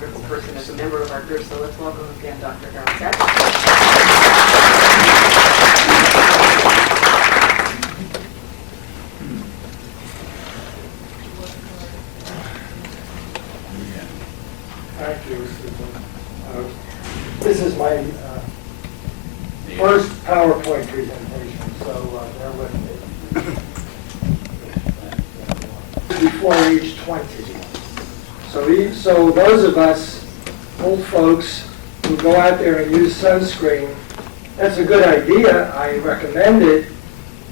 wonderful person as a member of our group. So let's welcome again Dr. Harold Saferstein. Thank you, Susan. This is my first PowerPoint presentation, so bear with me. Before age 20. So those of us, old folks, who go out there and use sunscreen, that's a good idea. I recommend it.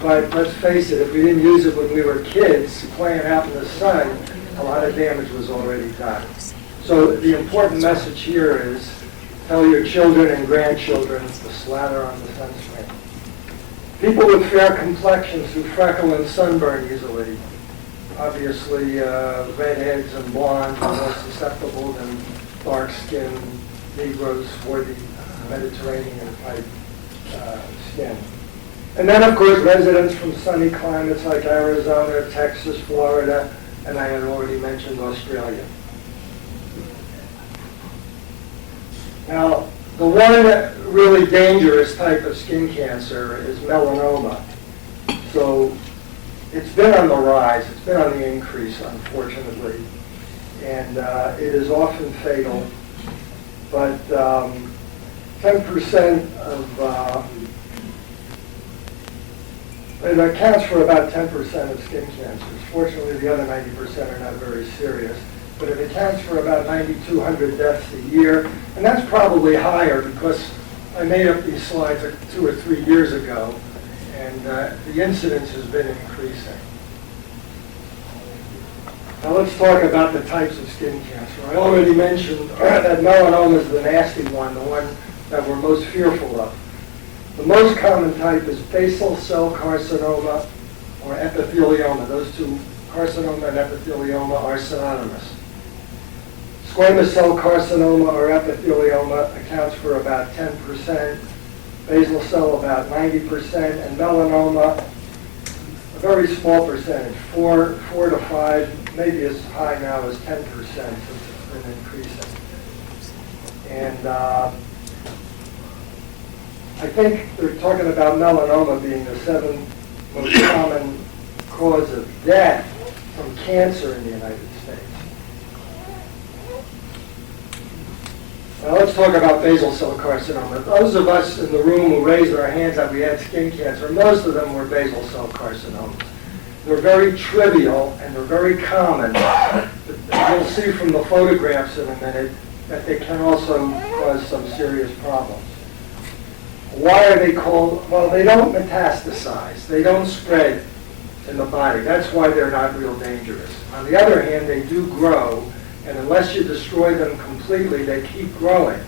But let's face it, if we didn't use it when we were kids, playing out in the sun, a lot of damage was already done. So the important message here is tell your children and grandchildren to slather on the sunscreen. People with fair complexions who freckle and sunburn easily, obviously redheads and blondes are more susceptible than dark-skinned Negroes for the Mediterranean-type skin. And then, of course, residents from sunny climates like Arizona, Texas, Florida, and I had already mentioned Australia. Now, the one really dangerous type of skin cancer is melanoma. So it's been on the rise. It's been on the increase, unfortunately. And it is often fatal. But 10% of it accounts for about 10% of skin cancers. Fortunately, the other 90% are not very serious. But it accounts for about 9,200 deaths a year. And that's probably higher because I made up these slides 2 or 3 years ago, and the incidence has been increasing. Now let's talk about the types of skin cancer. I already mentioned that melanoma is the nasty one, the one that we're most fearful of. The most common type is basal cell carcinoma or epithelioma. Those two, carcinoma and epithelioma, are synonymous. Squamous cell carcinoma or epithelioma accounts for about 10%, basal cell about 90%, and melanoma a very small percentage, 4 to 5, maybe as high now as 10% since it's been increasing. And I think they're talking about melanoma being the 7th most common cause of death from cancer in the United States. Now let's talk about basal cell carcinoma. Those of us in the room who raised our hands that we had skin cancer, most of them were basal cell carcinomas. They're very trivial and they're very common. You'll see from the photographs in a minute that they can also cause some serious problems. Why are they called? Well, they don't metastasize. They don't spread in the body. That's why they're not real dangerous. On the other hand, they do grow, and unless you destroy them completely, they keep growing,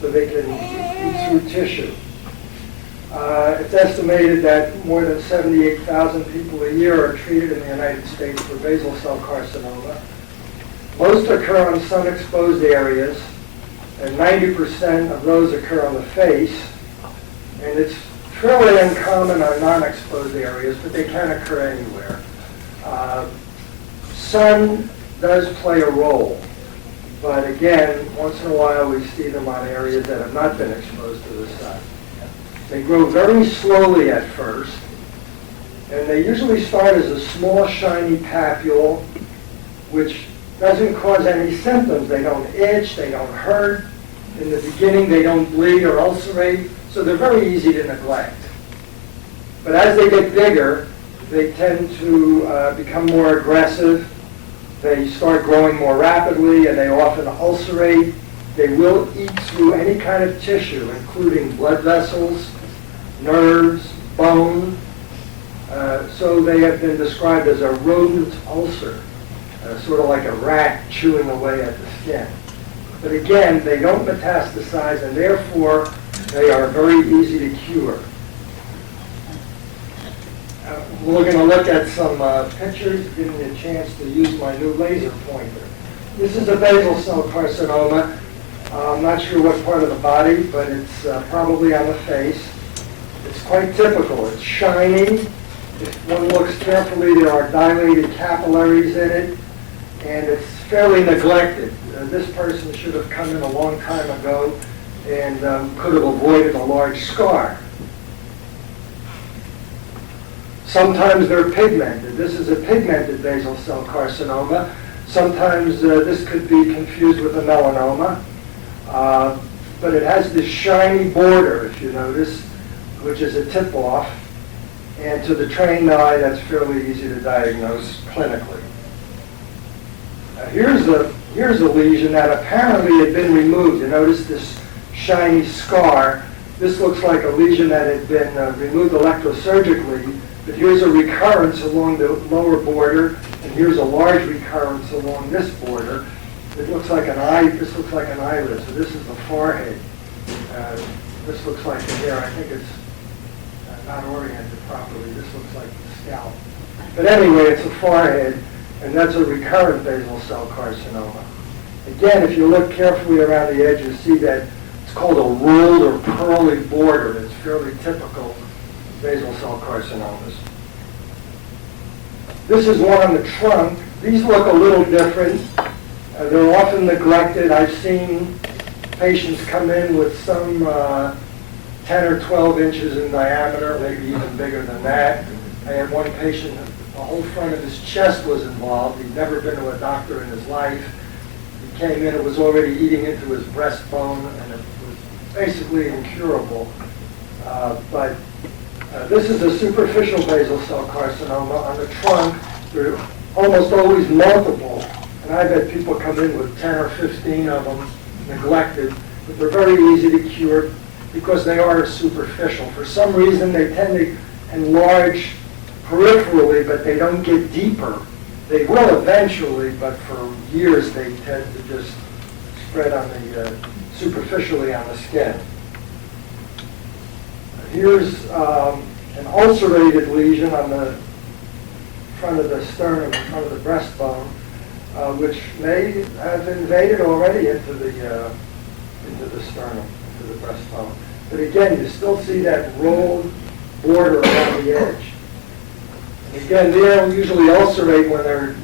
so they can eat through tissue. It's estimated that more than 78,000 people a year are treated in the United States for basal cell carcinoma. Most occur on sun-exposed areas, and 90% of those occur on the face. And it's fairly uncommon on non-exposed areas, but they can occur anywhere. Sun does play a role, but again, once in a while we see them on areas that have not been exposed to the sun. They grow very slowly at first, and they usually start as a small shiny papule, which doesn't cause any symptoms. They don't itch, they don't hurt. In the beginning, they don't bleed or ulcerate. So they're very easy to neglect. But as they get bigger, they tend to become more aggressive. They start growing more rapidly, and they often ulcerate. They will eat through any kind of tissue, including blood vessels, nerves, bone. So they have been described as a rodent ulcer, sort of like a rat chewing away at the skin. But again, they don't metastasize, and therefore, they are very easy to cure. We're going to look at some pictures, give me a chance to use my new laser pointer. This is a basal cell carcinoma. I'm not sure what part of the body, but it's probably on the face. It's quite typical. It's shiny. If one looks carefully, there are dilated capillaries in it, and it's fairly neglected. this person should have come in a long time ago and could have avoided a large scar. Sometimes they're pigmented. This is a pigmented basal cell carcinoma. Sometimes this could be confused with a melanoma. But it has this shiny border, if you notice, which is a tip-off. And to the trained eye, that's fairly easy to diagnose clinically. Here's a lesion that apparently had been removed. You notice this shiny scar. This looks like a lesion that had been removed electrosurgically, but here's a recurrence along the lower border, and here's a large recurrence along this border. It looks like an eye. This looks like an eyelid. So this is the forehead. This looks like the hair. I think it's not oriented properly. This looks like the scalp. But anyway, it's a forehead, and that's a recurrent basal cell carcinoma. Again, if you look carefully around the edge, you see that it's called a ruled or pearly border. That's fairly typical of basal cell carcinomas. This is one on the trunk. These look a little different. They're often neglected. I've seen patients come in with some 10 or 12 inches in diameter, maybe even bigger than that. I had one patient, the whole front of his chest was involved. He'd never been to a doctor in his life. He came in, it was already eating into his breastbone, and it was basically incurable. But this is a superficial basal cell carcinoma. On the trunk, there are almost always multiple. And I've had people come in with 10 or 15 of them, neglected, but they're very easy to cure because they are superficial. For some reason, they tend to enlarge peripherally, but they don't get deeper. They will eventually, but for years they tend to just spread on the superficially on the skin. Here's an ulcerated lesion on the front of the sternum, in front of the breastbone, which may have invaded already into the sternum, into the breastbone. But again, you still see that rolled border around the edge. And again, they'll usually ulcerate when they're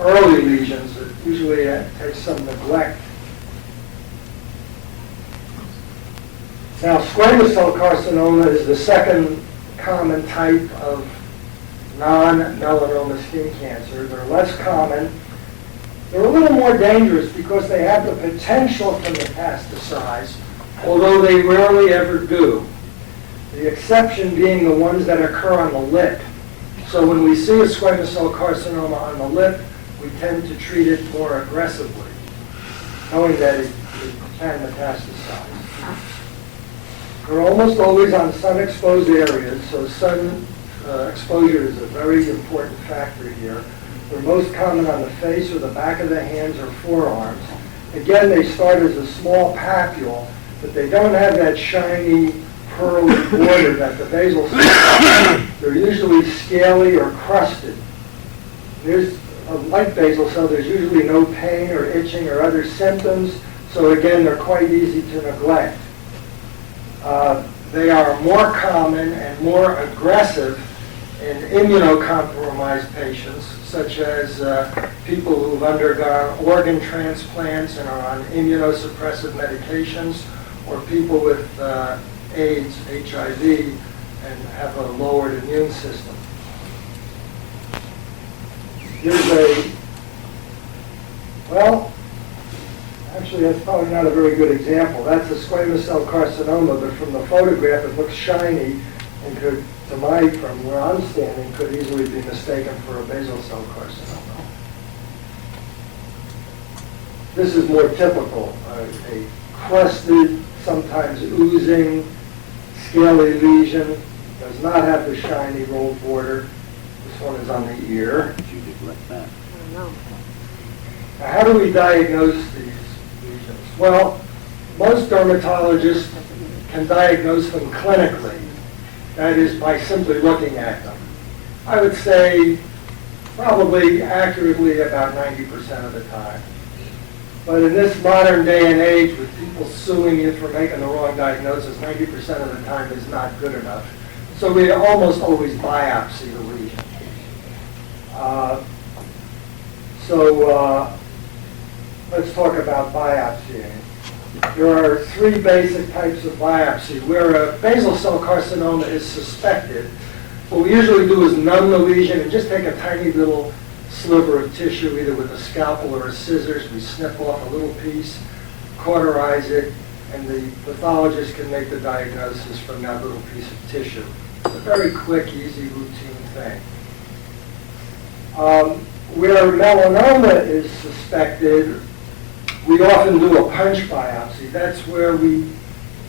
early lesions. It usually takes some neglect. Now, squamous cell carcinoma is the second common type of non-melanoma skin cancer. They're less common. They're a little more dangerous because they have the potential to metastasize, although they rarely ever do. The exception being the ones that occur on the lip. So when we see a squamous cell carcinoma on the lip, we tend to treat it more aggressively, knowing that it can metastasize. They're almost always on sun-exposed areas, so sun exposure is a very important factor here. They're most common on the face or the back of the hands or forearms. Again, they start as a small papule, but they don't have that shiny, pearly border that the basal cells have. They're usually scaly or crusted. There's a like basal cell, there's usually no pain or itching or other symptoms, so again, they're quite easy to neglect. They are more common and more aggressive in immunocompromised patients, such as people who've undergone organ transplants and are on immunosuppressive medications, or people with AIDS, HIV, and have a lowered immune system. Here's actually that's probably not a very good example. That's a squamous cell carcinoma, but from the photograph it looks shiny and could, from where I'm standing, could easily be mistaken for a basal cell carcinoma. This is more typical, a crusted, sometimes oozing, scaly lesion, does not have the shiny rolled border. This one is on the ear. You neglect that. I don't know. Now, how do we diagnose these lesions? Well, most dermatologists can diagnose them clinically. That is, by simply looking at them. I would say probably accurately about 90% of the time. But in this modern day and age, with people suing you for making the wrong diagnosis, 90% of the time is not good enough. So we almost always biopsy the lesion. let's talk about biopsying. There are three basic types of biopsy. Where a basal cell carcinoma is suspected, what we usually do is numb the lesion and just take a tiny little sliver of tissue, either with a scalpel or a scissors. We snip off a little piece, cauterize it, and the pathologist can make the diagnosis from that little piece of tissue. It's a very quick, easy, routine thing. Where melanoma is suspected, we often do a punch biopsy. That's where we,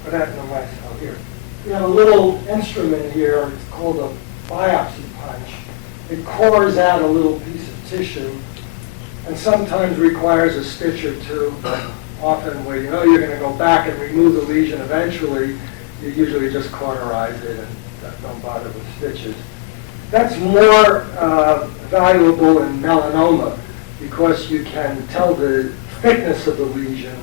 what happened to my cell here? We have a little instrument here, it's called a biopsy punch. It cores out a little piece of tissue and sometimes requires a stitch or two, but often where you know you're going to go back and remove the lesion eventually, you usually just cauterize it and don't bother with stitches. That's more valuable in melanoma because you can tell the thickness of the lesion,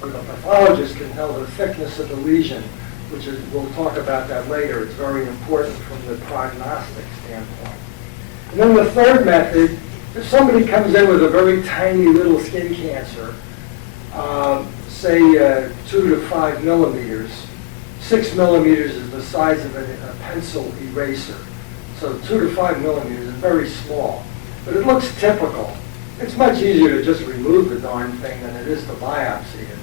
or the pathologist can tell the thickness of the lesion, which is, we'll talk about that later. It's very important from the prognostic standpoint. And then the third method, if somebody comes in with a very tiny little skin cancer, say 2 to 5 millimeters, 6 millimeters is the size of a pencil eraser. So 2 to 5 millimeters is very small, but it looks typical. It's much easier to just remove the darn thing than it is to biopsy it.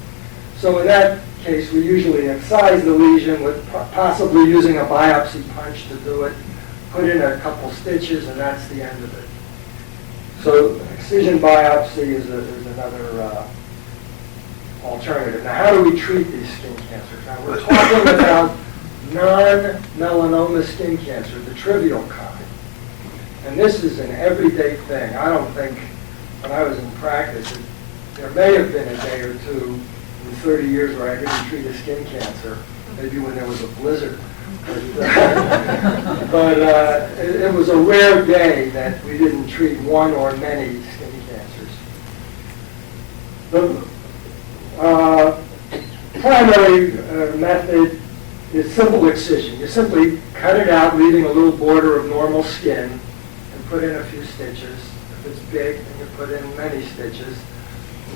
So in that case, we usually excise the lesion with possibly using a biopsy punch to do it, put in a couple stitches, and that's the end of it. So excision biopsy is another alternative. Now, how do we treat these skin cancers? Now, we're talking about non-melanoma skin cancer, the trivial kind. And this is an everyday thing. I don't think, when I was in practice, there may have been a day or two in 30 years where I didn't treat a skin cancer, maybe when there was a blizzard. But it was a rare day that we didn't treat one or many skin cancers. The primary method is simple excision. You simply cut it out, leaving a little border of normal skin, and put in a few stitches. If it's big, then you put in many stitches.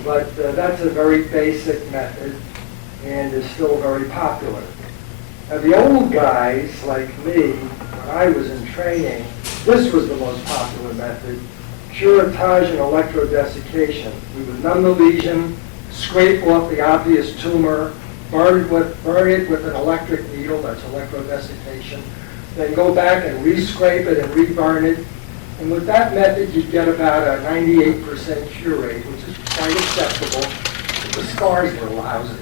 But that's a very basic method and is still very popular. Now, the old guys, like me, when I was in training, this was the most popular method, curettage and electrodesiccation. We would numb the lesion, scrape off the obvious tumor, burn it with an electric needle, that's electrodesiccation, then go back and re-scrape it and re-burn it. And with that method, you'd get about a 98% cure rate, which is quite acceptable. But the scars were lousy.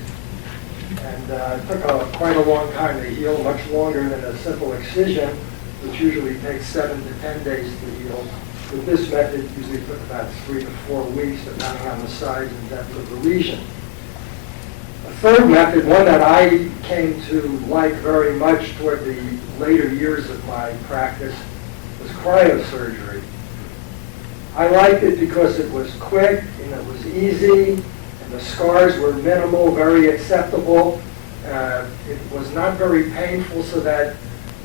And it took quite a long time to heal, much longer than a simple excision, which usually takes 7 to 10 days to heal. With this method, it usually took about 3 to 4 weeks, depending on the size and depth of the lesion. A third method, one that I came to like very much toward the later years of my practice, was cryosurgery. I liked it because it was quick and it was easy, and the scars were minimal, very acceptable. It was not very painful, so that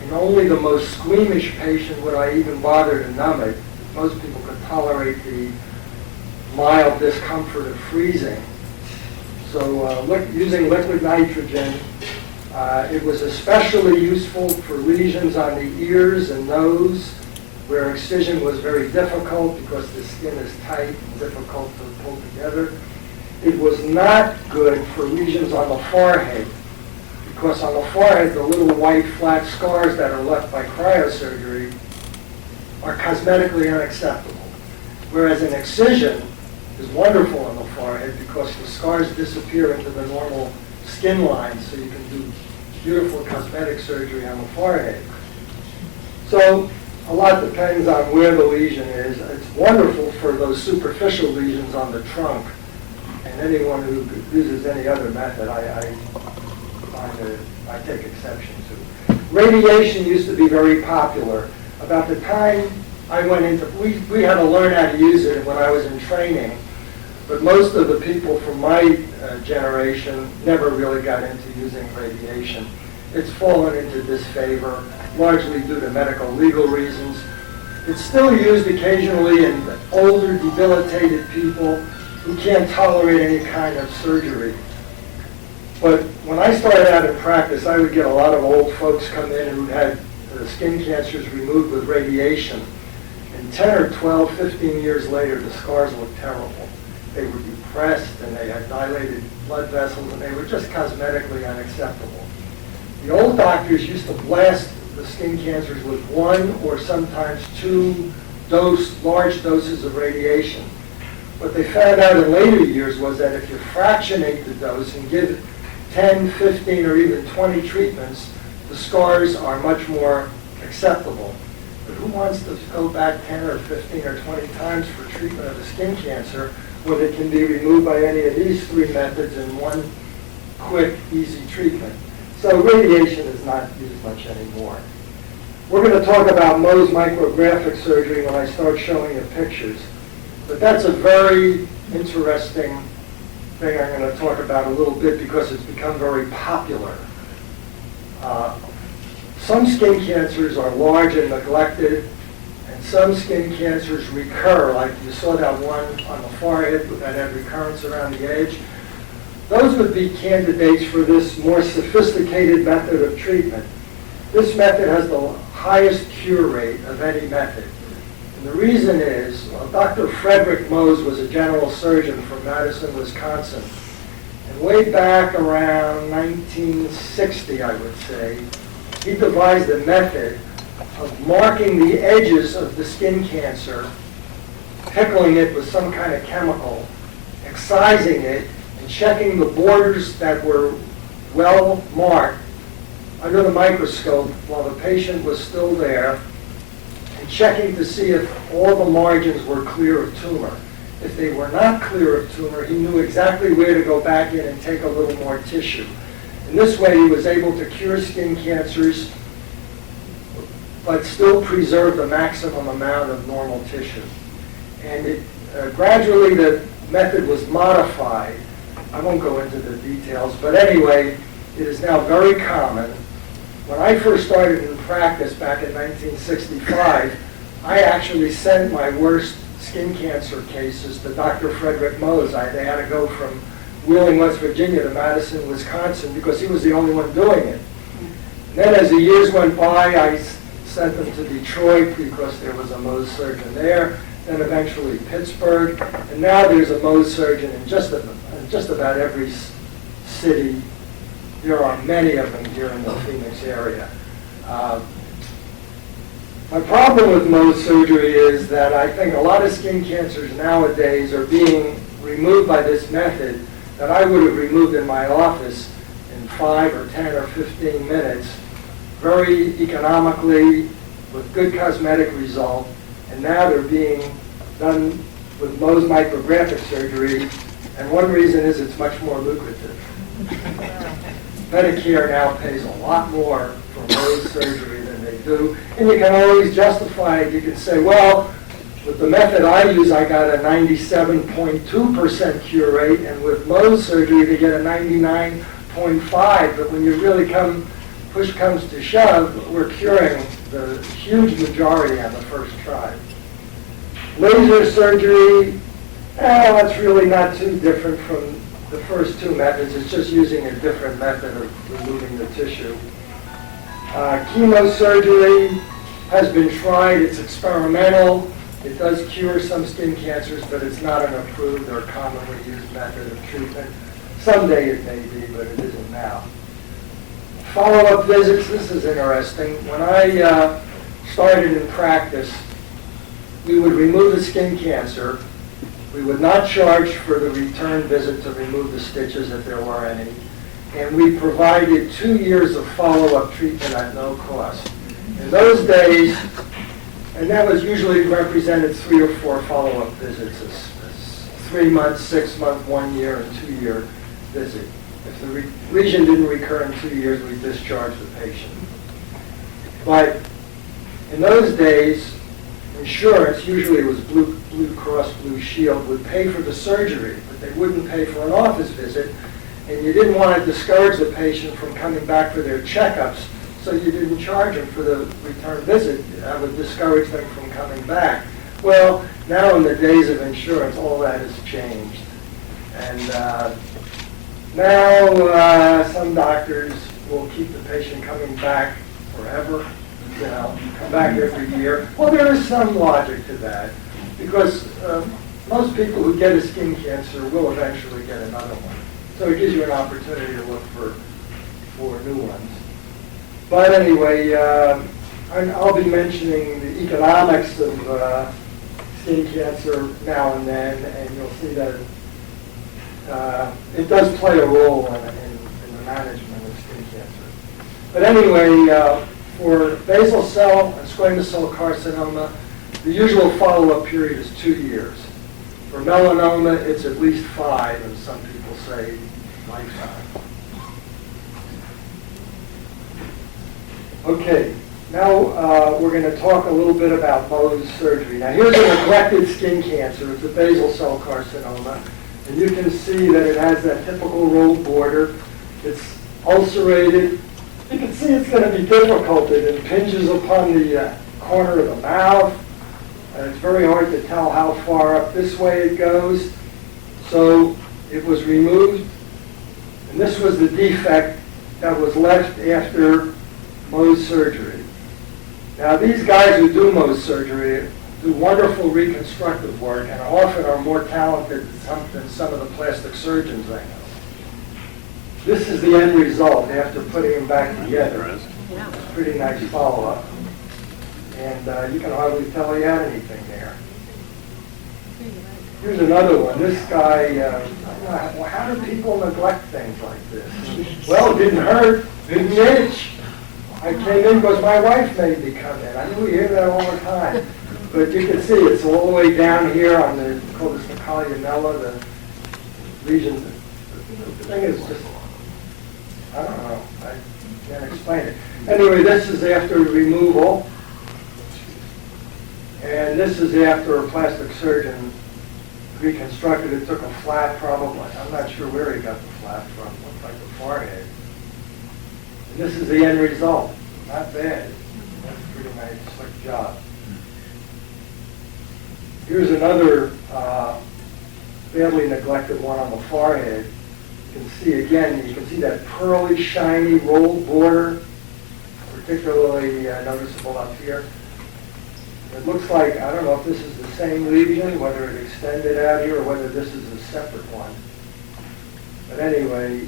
in only the most squeamish patient would I even bother to numb it. Most people could tolerate the mild discomfort of freezing. So using liquid nitrogen, it was especially useful for lesions on the ears and nose, where excision was very difficult because the skin is tight and difficult to pull together. It was not good for lesions on the forehead, because on the forehead, the little white flat scars that are left by cryosurgery are cosmetically unacceptable. Whereas an excision is wonderful on the forehead because the scars disappear into the normal skin lines, so you can do beautiful cosmetic surgery on the forehead. So a lot depends on where the lesion is. It's wonderful for those superficial lesions on the trunk, and anyone who uses any other method, I take exception to. Radiation used to be very popular. About the time I went into, we had to learn how to use it when I was in training, but most of the people from my generation never really got into using radiation. It's fallen into disfavor, largely due to medical legal reasons. It's still used occasionally in older, debilitated people who can't tolerate any kind of surgery. But when I started out in practice, I would get a lot of old folks come in who had skin cancers removed with radiation. And 10 or 12, 15 years later, the scars looked terrible. They were depressed, and they had dilated blood vessels, and they were just cosmetically unacceptable. The old doctors used to blast the skin cancers with 1 or sometimes 2 large doses of radiation. What they found out in later years was that if you fractionate the dose and give 10, 15, or even 20 treatments, the scars are much more acceptable. But who wants to go back 10 or 15 or 20 times for treatment of a skin cancer when it can be removed by any of these 3 methods in one quick, easy treatment? So radiation is not used much anymore. We're going to talk about Mohs micrographic surgery when I start showing you pictures. But that's a very interesting thing I'm going to talk about a little bit because it's become very popular. Some skin cancers are large and neglected, and some skin cancers recur, like you saw that one on the forehead that had recurrence around the edge. Those would be candidates for this more sophisticated method of treatment. This method has the highest cure rate of any method. And the reason is, well, Dr. Frederick Mohs was a general surgeon from Madison, Wisconsin. And way back around 1960, I would say, he devised a method of marking the edges of the skin cancer, pickling it with some kind of chemical, excising it, and checking the borders that were well marked under the microscope while the patient was still there, and checking to see if all the margins were clear of tumor. If they were not clear of tumor, he knew exactly where to go back in and take a little more tissue. In this way, he was able to cure skin cancers, but still preserve the maximum amount of normal tissue. And gradually, the method was modified. I won't go into the details, but anyway, it is now very common. When I first started in practice back in 1965, I actually sent my worst skin cancer cases to Dr. Frederick Mohs. They had to go from Wheeling, West Virginia to Madison, Wisconsin, because he was the only one doing it. And then as the years went by, I sent them to Detroit because there was a Mohs surgeon there, then eventually Pittsburgh, and now there's a Mohs surgeon in just about every city. There are many of them here in the Phoenix area. My problem with Mohs surgery is that I think a lot of skin cancers nowadays are being removed by this method that I would have removed in my office in 5 or 10 or 15 minutes, very economically, with good cosmetic result, and now they're being done with Mohs micrographic surgery, and one reason is it's much more lucrative. Medicare now pays a lot more for Mohs surgery than they do, and you can always justify it. You can say, well, with the method I use, I got a 97.2% cure rate, and with Mohs surgery, they get a 99.5%. But when you really push comes to shove, we're curing the huge majority on the first try. Laser surgery, that's really not too different from the first 2 methods. It's just using a different method of removing the tissue. Chemosurgery has been tried. It's experimental. It does cure some skin cancers, but it's not an approved or commonly used method of treatment. Someday it may be, but it isn't now. Follow-up visits, this is interesting. When I started in practice, we would remove the skin cancer. We would not charge for the return visit to remove the stitches if there were any. And we provided 2 years of follow-up treatment at no cost. In those days, and that was usually represented 3 or 4 follow-up visits, a 3-month, 6-month, 1 year, and 2-year visit. If the lesion didn't recur in 2 years, we discharged the patient. But in those days, insurance, usually it was Blue Cross Blue Shield, would pay for the surgery, but they wouldn't pay for an office visit, and you didn't want to discourage the patient from coming back for their checkups, so you didn't charge them for the return visit. That would discourage them from coming back. Well, now in the days of insurance, all that has changed. And now some doctors will keep the patient coming back forever, come back every year. Well, there is some logic to that, because most people who get a skin cancer will eventually get another one. So it gives you an opportunity to look for new ones. But anyway, I'll be mentioning the economics of skin cancer now and then, and you'll see that it does play a role in the management of skin cancer. But anyway, for basal cell and squamous cell carcinoma, the usual follow-up period is 2 years. For melanoma, it's at least 5, and some people say lifetime. Okay, now we're going to talk a little bit about Mohs surgery. Now here's a neglected skin cancer. It's a basal cell carcinoma. And you can see that it has that typical rolled border. It's ulcerated. You can see it's going to be difficult. It impinges upon the corner of the mouth. It's very hard to tell how far up this way it goes. So it was removed. And this was the defect that was left after Mohs surgery. Now these guys who do Mohs surgery do wonderful reconstructive work and often are more talented than some of the plastic surgeons I know. This is the end result after putting them back together. It's a pretty nice follow-up. And you can hardly tell he had anything there. Here's another one. This guy, how do people neglect things like this? Well, it didn't hurt, didn't itch. I came in because my wife made me come in. I knew we hear that all the time. But you can see it's all the way down here on the, called the columella, the lesions. The thing is just, I don't know, I can't explain it. Anyway, this is after removal. And this is after a plastic surgeon reconstructed it, took a flap probably. I'm not sure where he got the flap from. It looked like the forehead. And this is the end result. Not bad. That's a pretty nice, slick job. Here's another badly neglected one on the forehead. You can see again, you can see that pearly, shiny, rolled border, particularly noticeable up here. It looks like, I don't know if this is the same lesion, whether it extended out here or whether this is a separate one. But anyway,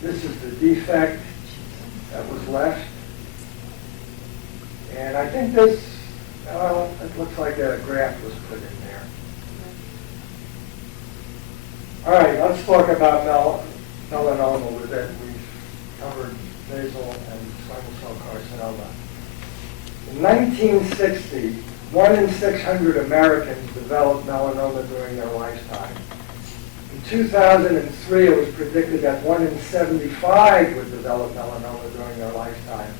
this is the defect that was left. And I think this, well, it looks like a graft was put in there. All right, let's talk about melanoma with that. We've covered basal and squamous cell carcinoma. In 1960, 1 in 600 Americans developed melanoma during their lifetime. In 2003, it was predicted that 1 in 75 would develop melanoma during their lifetime.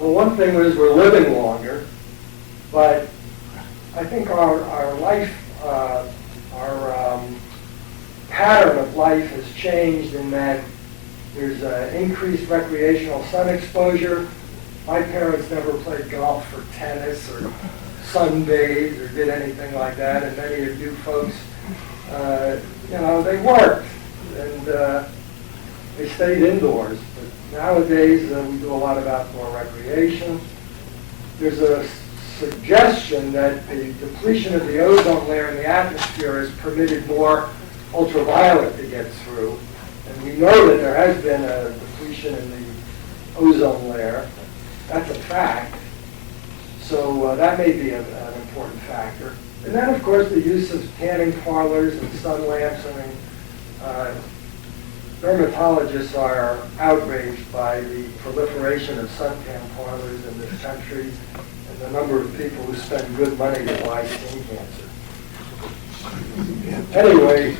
Well, one thing is we're living longer, but I think our life, our pattern of life has changed in that there's increased recreational sun exposure. My parents never played golf or tennis or sunbathed or did anything like that, and many of you folks, they worked and they stayed indoors. But nowadays, we do a lot of outdoor recreation. There's a suggestion that the depletion of the ozone layer in the atmosphere has permitted more ultraviolet to get through. And we know that there has been a depletion in the ozone layer. That's a fact. So that may be an important factor. And then, of course, the use of tanning parlors and sun lamps. I mean, dermatologists are outraged by the proliferation of suntan parlors in this country and the number of people who spend good money to buy skin cancer. Anyway,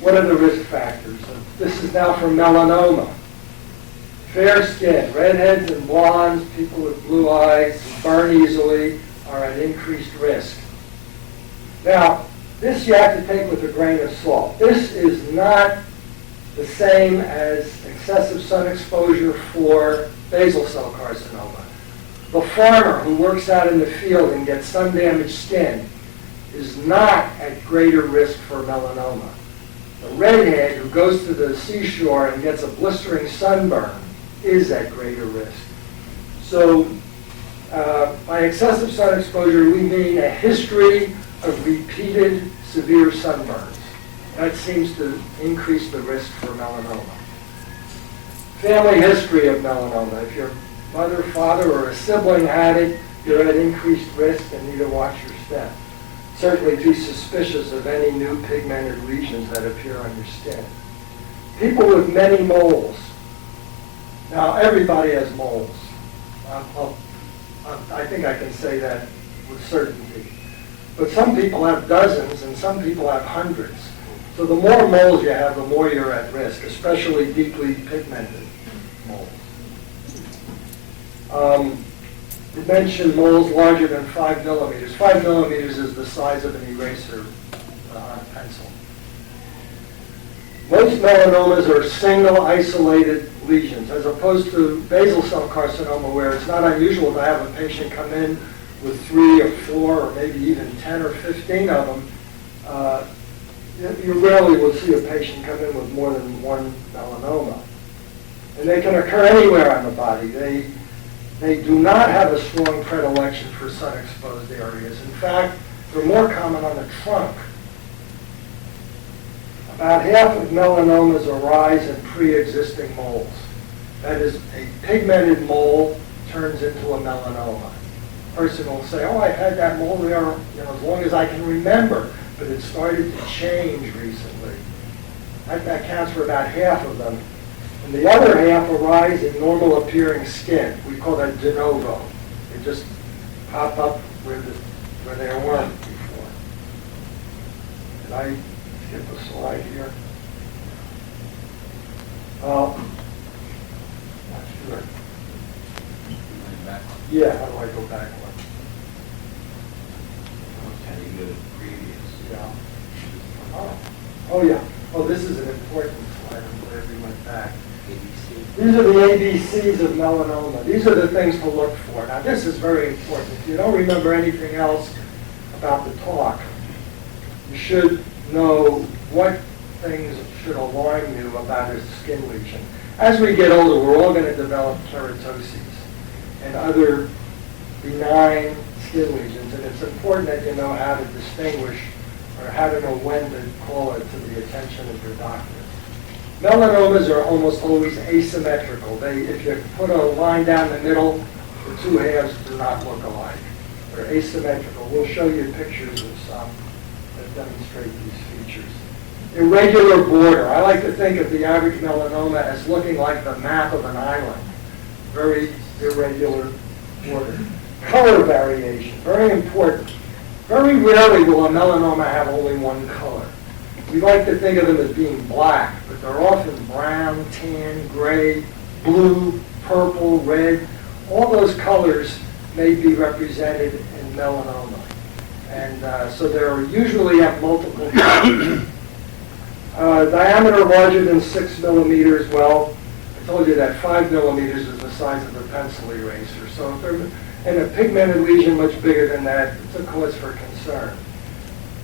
what are the risk factors? This is now for melanoma. Fair skin, redheads and blondes, people with blue eyes, burn easily, are at increased risk. Now, this you have to take with a grain of salt. This is not the same as excessive sun exposure for basal cell carcinoma. The farmer who works out in the field and gets sun-damaged skin is not at greater risk for melanoma. The redhead who goes to the seashore and gets a blistering sunburn is at greater risk. So by excessive sun exposure, we mean a history of repeated severe sunburns. That seems to increase the risk for melanoma. Family history of melanoma. If your mother, father, or a sibling had it, you're at increased risk and need to watch your step. Certainly be suspicious of any new pigmented lesions that appear on your skin. People with many moles. Now, everybody has moles. I think I can say that with certainty. But some people have dozens and some people have hundreds. So the more moles you have, the more you're at risk, especially deeply pigmented moles. You mentioned moles larger than 5 millimeters. 5 millimeters is the size of an eraser on a pencil. Most melanomas are single isolated lesions, as opposed to basal cell carcinoma, where it's not unusual to have a patient come in with 3 or 4 or maybe even 10 or 15 of them. You rarely will see a patient come in with more than one melanoma. And they can occur anywhere on the body. They do not have a strong predilection for sun-exposed areas. In fact, they're more common on the trunk. About half of melanomas arise in pre-existing moles. That is, a pigmented mole turns into a melanoma. A person will say, oh, I've had that mole there as long as I can remember, but it started to change recently. That counts for about half of them. And the other half arise in normal appearing skin. We call that de novo. They just pop up where they weren't before. Did I skip a slide here? Well, not sure. Yeah, how do I go back one? Can you go to previous? Yeah. Oh yeah. Oh, this is an important slide. I'm glad we went back. ABC. These are the ABCs of melanoma. These are the things to look for. Now, this is very important. If you don't remember anything else about the talk, you should know what things should alarm you about a skin lesion. As we get older, we're all going to develop keratoses and other benign skin lesions, and it's important that you know how to distinguish or how to know when to call it to the attention of your doctor. Melanomas are almost always asymmetrical. If you put a line down the middle, the two halves do not look alike. They're asymmetrical. We'll show you pictures of some that demonstrate these features. Irregular border. I like to think of the average melanoma as looking like the map of an island. Very irregular border. Color variation, very important. Very rarely will a melanoma have only one color. We like to think of them as being black, but they're often brown, tan, gray, blue, purple, red. All those colors may be represented in melanoma. And so they're usually have multiple colors. Diameter larger than 6 millimeters. Well, I told you that 5 millimeters is the size of a pencil eraser. So if they're in a pigmented lesion much bigger than that, it's a cause for concern.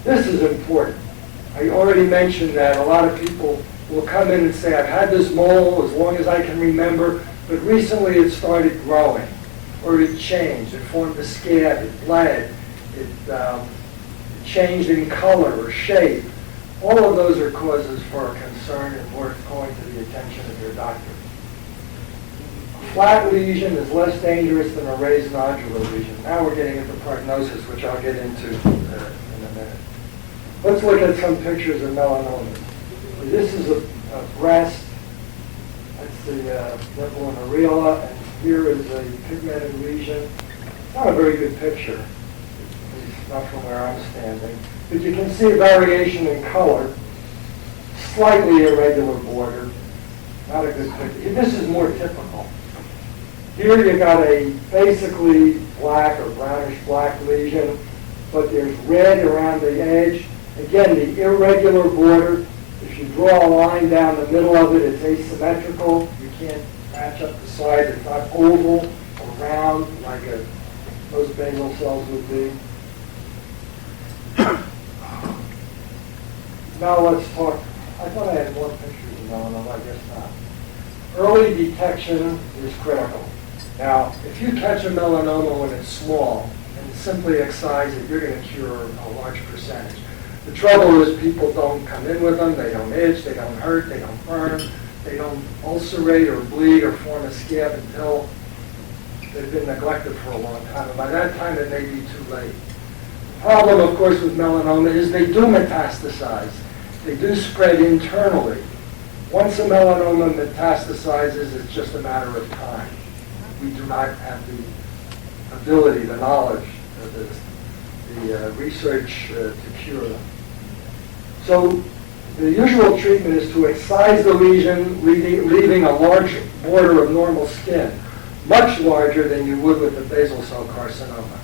This is important. I already mentioned that a lot of people will come in and say, I've had this mole as long as I can remember, but recently it started growing, or it changed, it formed a scab, it bled, it changed in color or shape. All of those are causes for concern and worth calling to the attention of your doctor. A flat lesion is less dangerous than a raised nodular lesion. Now we're getting into prognosis, which I'll get into in a minute. Let's look at some pictures of melanomas. This is a breast. That's the nipple and areola, and here is a pigmented lesion. It's not a very good picture, at least not from where I'm standing. But you can see variation in color, slightly irregular border. Not a good picture. This is more typical. Here you got a basically black or brownish black lesion, but there's red around the edge. Again, the irregular border, if you draw a line down the middle of it, it's asymmetrical. You can't match up the sides. It's not oval or round like most basal cells would be. Now let's talk I thought I had more pictures of melanoma, I guess not. Early detection is critical. Now, if you catch a melanoma when it's small and simply excise it, you're going to cure a large percentage. The trouble is people don't come in with them, they don't itch, they don't hurt, they don't burn, they don't ulcerate or bleed or form a scab until they've been neglected for a long time. And by that time, it may be too late. The problem, of course, with melanoma is they do metastasize. They do spread internally. Once a melanoma metastasizes, it's just a matter of time. We do not have the ability, the knowledge, the research to cure them. So the usual treatment is to excise the lesion, leaving a large border of normal skin, much larger than you would with the basal cell carcinoma.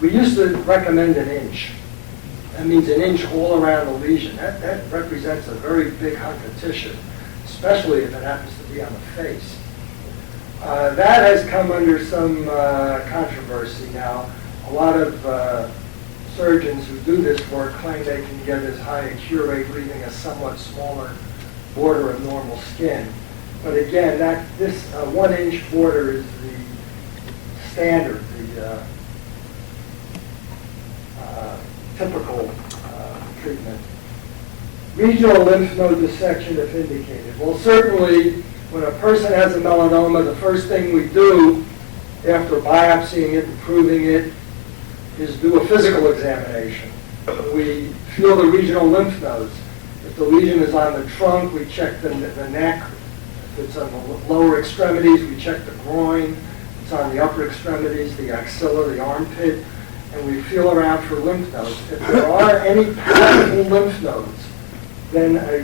We used to recommend an inch. That means an inch all around the lesion. That represents a very big hunk of tissue, especially if it happens to be on the face. That has come under some controversy now. A lot of surgeons who do this work claim they can get as high a cure rate leaving a somewhat smaller border of normal skin. But again, this 1 inch border is the standard, the typical treatment. Regional lymph node dissection if indicated. Well, certainly when a person has a melanoma, the first thing we do after biopsying it and proving it is do a physical examination. We feel the regional lymph nodes. If the lesion is on the trunk, we check the neck. If it's on the lower extremities, we check the groin. If it's on the upper extremities, the axilla, the armpit, and we feel around for lymph nodes. If there are any powerful lymph nodes, then a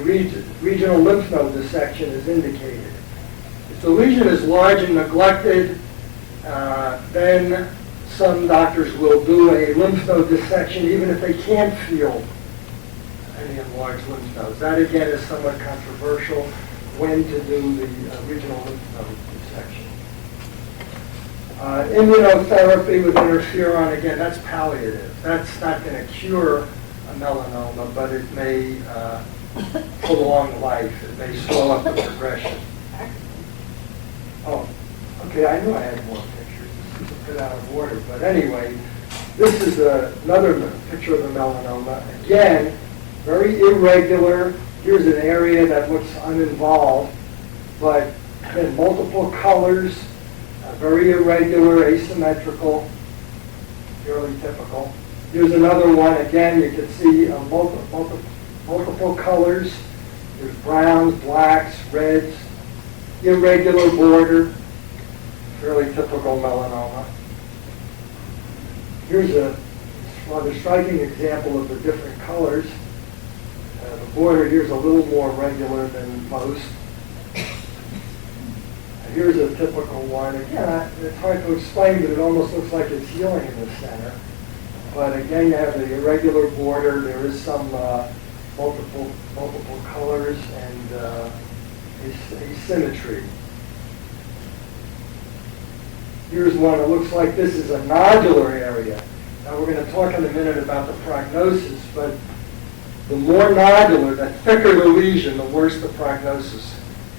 regional lymph node dissection is indicated. If the lesion is large and neglected, then some doctors will do a lymph node dissection even if they can't feel any enlarged lymph nodes. That again is somewhat controversial when to do the regional lymph node dissection. Immunotherapy with interferon, again, that's palliative. That's not going to cure a melanoma, but it may prolong life. It may slow up the progression. Oh, okay, I knew I had more pictures. This is a bit out of order, but anyway, this is another picture of the melanoma. Again, very irregular. Here's an area that looks uninvolved, but again, multiple colors, very irregular, asymmetrical, fairly typical. Here's another one. Again, you can see multiple colors. There's browns, blacks, reds, irregular border, fairly typical melanoma. Here's a rather striking example of the different colors. The border here is a little more regular than most. Here's a typical one. Again, it's hard to explain, but it almost looks like it's healing in the center. But again, you have the irregular border. There is some multiple colors and asymmetry. Here's one that looks like this is a nodular area. Now we're going to talk in a minute about the prognosis, but the more nodular, the thicker the lesion, the worse the prognosis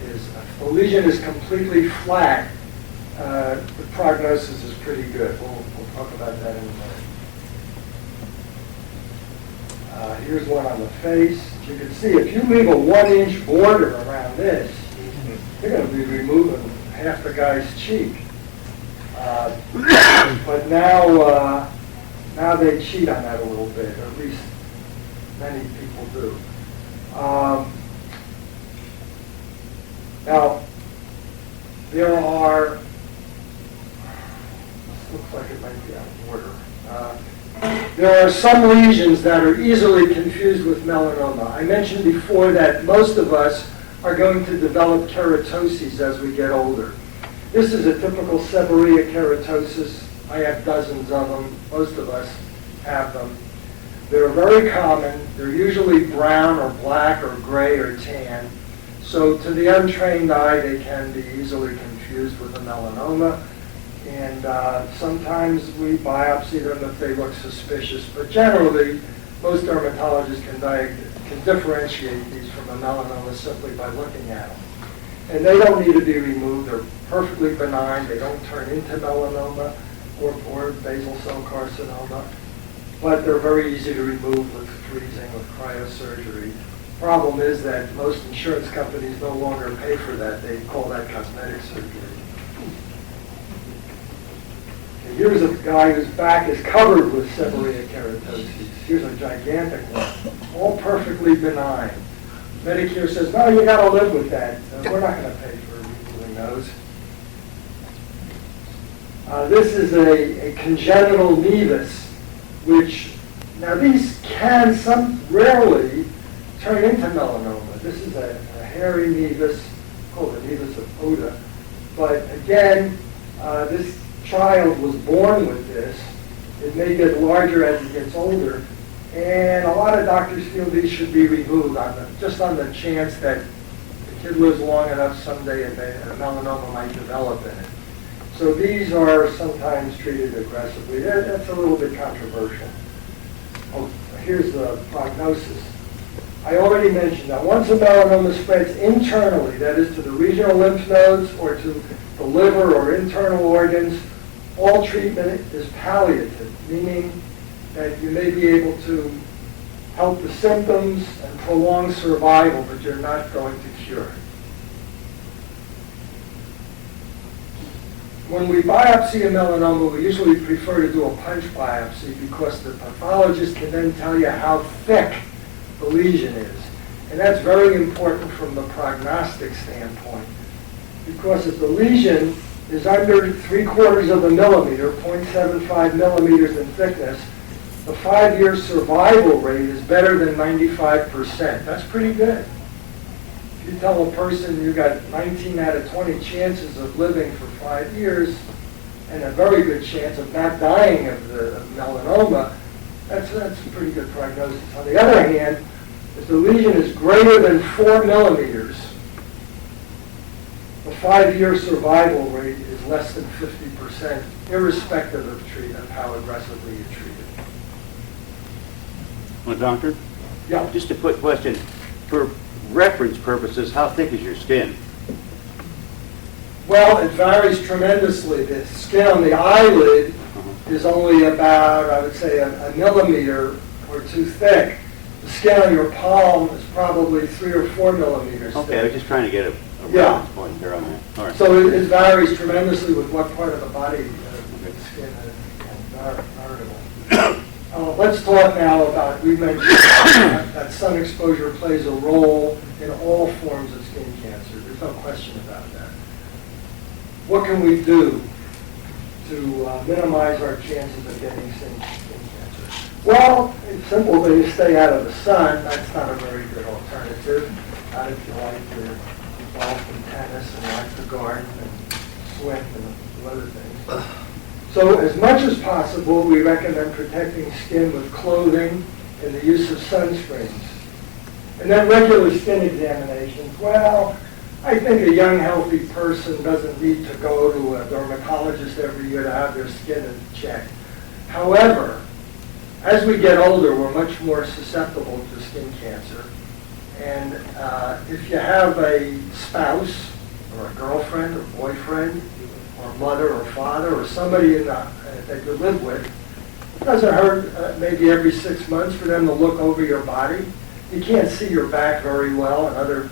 is. If the lesion is completely flat, the prognosis is pretty good. We'll talk about that in a minute. Here's one on the face. You can see if you leave a 1 inch border around this, you're going to be removing half the guy's cheek. But now they cheat on that a little bit, or at least many people do. Now, there are, this looks like it might be out of order. There are some lesions that are easily confused with melanoma. I mentioned before that most of us are going to develop keratoses as we get older. This is a typical seborrhea keratosis. I have dozens of them. Most of us have them. They're very common. They're usually brown or black or gray or tan. So to the untrained eye, they can be easily confused with a melanoma. And sometimes we biopsy them if they look suspicious. But generally, most dermatologists can differentiate these from a melanoma simply by looking at them. And they don't need to be removed. They're perfectly benign. They don't turn into melanoma or basal cell carcinoma. But they're very easy to remove with freezing, with cryosurgery. Problem is that most insurance companies no longer pay for that. They call that cosmetic surgery. And here's a guy whose back is covered with seborrheic keratoses. Here's a gigantic one, all perfectly benign. Medicare says, no, you got to live with that. We're not going to pay for removing those. This is a congenital nevis, which, now these can, rarely turn into melanoma. This is a hairy nevus, called the nevus of Oda. But again, this child was born with this. It may get larger as it gets older. And a lot of doctors feel these should be removed just on the chance that the kid lives long enough someday and a melanoma might develop in it. So these are sometimes treated aggressively. That's a little bit controversial. Oh, here's the prognosis. I already mentioned that once a melanoma spreads internally, that is to the regional lymph nodes or to the liver or internal organs, all treatment is palliative, meaning that you may be able to help the symptoms and prolong survival, but you're not going to cure it. When we biopsy a melanoma, we usually prefer to do a punch biopsy because the pathologist can then tell you how thick the lesion is. And that's very important from the prognostic standpoint, because if the lesion is under 3/4 of a millimeter, 0.75 millimeters in thickness, the 5-year survival rate is better than 95%. That's pretty good. If you tell a person you got 19 out of 20 chances of living for 5 years and a very good chance of not dying of the melanoma, that's a pretty good prognosis. On the other hand, if the lesion is greater than 4 millimeters, the 5-year survival rate is less than 50%, irrespective of treatment, how aggressively you treat it. Well, doctor, Yeah. just a quick question. For reference purposes, how thick is your skin? Well, it varies tremendously. The skin on the eyelid is only about, I would say, a millimeter or two thick. The skin on your palm is probably 3 or 4 millimeters Okay, I thick. was just trying to get a Yeah. reference point here on that. All right. So it varies tremendously with what part of the body the skin is variable. Let's talk now about, we mentioned that sun exposure plays a role in all forms of skin cancer. There's no question about that. What can we do to minimize our chances of getting skin cancer? Well, it's simple. They stay out of the sun. That's not a very good alternative. Not if you like to golf and tennis and like to garden and swim and do other things. So as much as possible, we recommend protecting skin with clothing and the use of sunscreens. And then regular skin examinations. Well, I think a young, healthy person doesn't need to go to a dermatologist every year to have their skin checked. However, as we get older, we're much more susceptible to skin cancer. And if you have a spouse or a girlfriend or boyfriend or mother or father or somebody that you live with, it doesn't hurt maybe every 6 months for them to look over your body. You can't see your back very well and other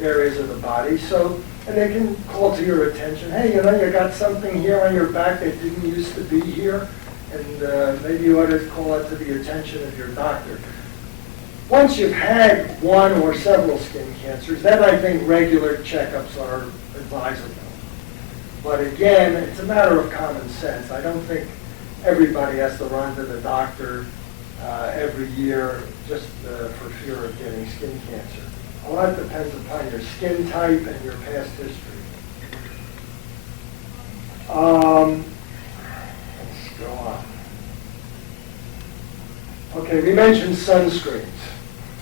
areas of the body. So, and they can call to your attention, hey, you know, you got something here on your back that didn't used to be here, and maybe you ought to call it to the attention of your doctor. Once you've had one or several skin cancers, then I think regular checkups are advisable. But again, it's a matter of common sense. I don't think everybody has to run to the doctor every year just for fear of getting skin cancer. A lot depends upon your skin type and your past history. Let's go on. Okay, we mentioned sunscreens.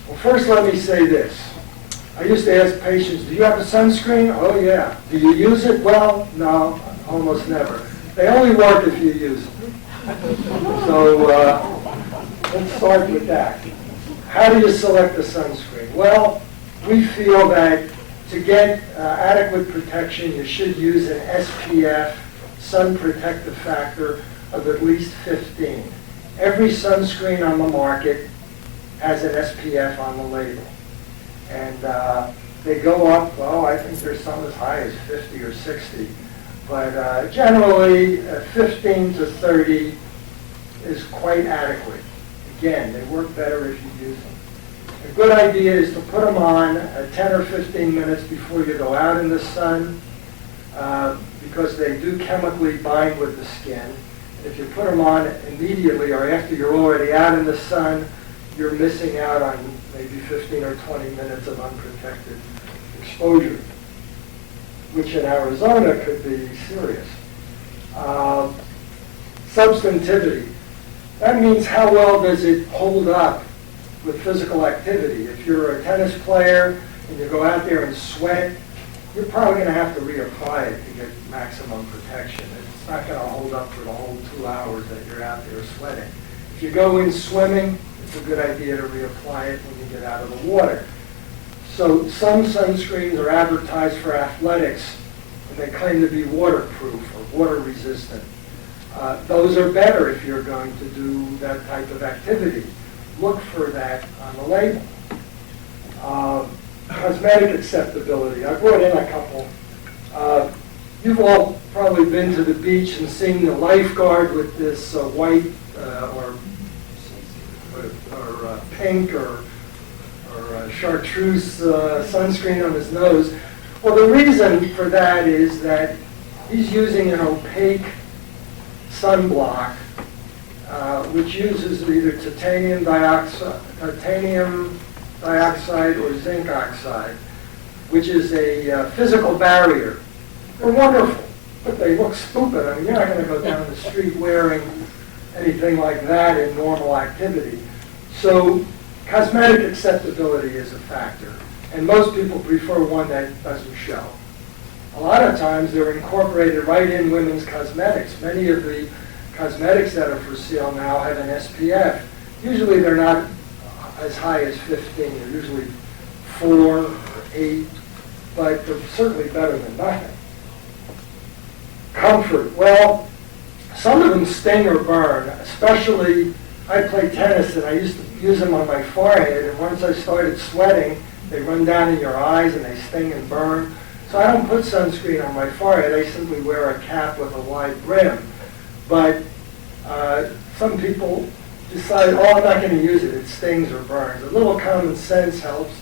Well, first let me say this. I used to ask patients, do you have a sunscreen? Oh, yeah. Do you use it? Well, no, almost never. They only work if you use them. So let's start with that. How do you select a sunscreen? Well, we feel that to get adequate protection, you should use an SPF, sun protective factor, of at least 15. Every sunscreen on the market has an SPF on the label. And they go up, well, I think there's some as high as 50 or 60. But generally, 15 to 30 is quite adequate. Again, they work better if you use them. A good idea is to put them on 10 or 15 minutes before you go out in the sun because they do chemically bind with the skin. If you put them on immediately or after you're already out in the sun, you're missing out on maybe 15 or 20 minutes of unprotected exposure, which in Arizona could be serious. Substantivity. That means how well does it hold up with physical activity. If you're a tennis player and you go out there and sweat, you're probably going to have to reapply it to get maximum protection. It's not going to hold up for the whole 2 hours that you're out there sweating. If you go in swimming, it's a good idea to reapply it when you get out of the water. So some sunscreens are advertised for athletics, and they claim to be waterproof or water resistant. Those are better if you're going to do that type of activity. Look for that on the label. Cosmetic acceptability. I brought in a couple. You've all probably been to the beach and seen the lifeguard with this white or pink or chartreuse sunscreen on his nose. Well, the reason for that is that he's using an opaque sunblock, which uses either titanium dioxide or zinc oxide, which is a physical barrier. They're wonderful, but they look stupid. I mean, you're not going to go down the street wearing anything like that in normal activity. So cosmetic acceptability is a factor, and most people prefer one that doesn't show. A lot of times they're incorporated right in women's cosmetics. Many of the cosmetics that are for sale now have an SPF. Usually they're not as high as 15. They're usually 4 or 8, but they're certainly better than nothing. Comfort. Well, some of them sting or burn, especially I play tennis and I used to use them on my forehead, and once I started sweating, they run down in your eyes and they sting and burn. So I don't put sunscreen on my forehead. I simply wear a cap with a wide brim. But some people decide, oh, I'm not going to use it. It stings or burns. A little common sense helps.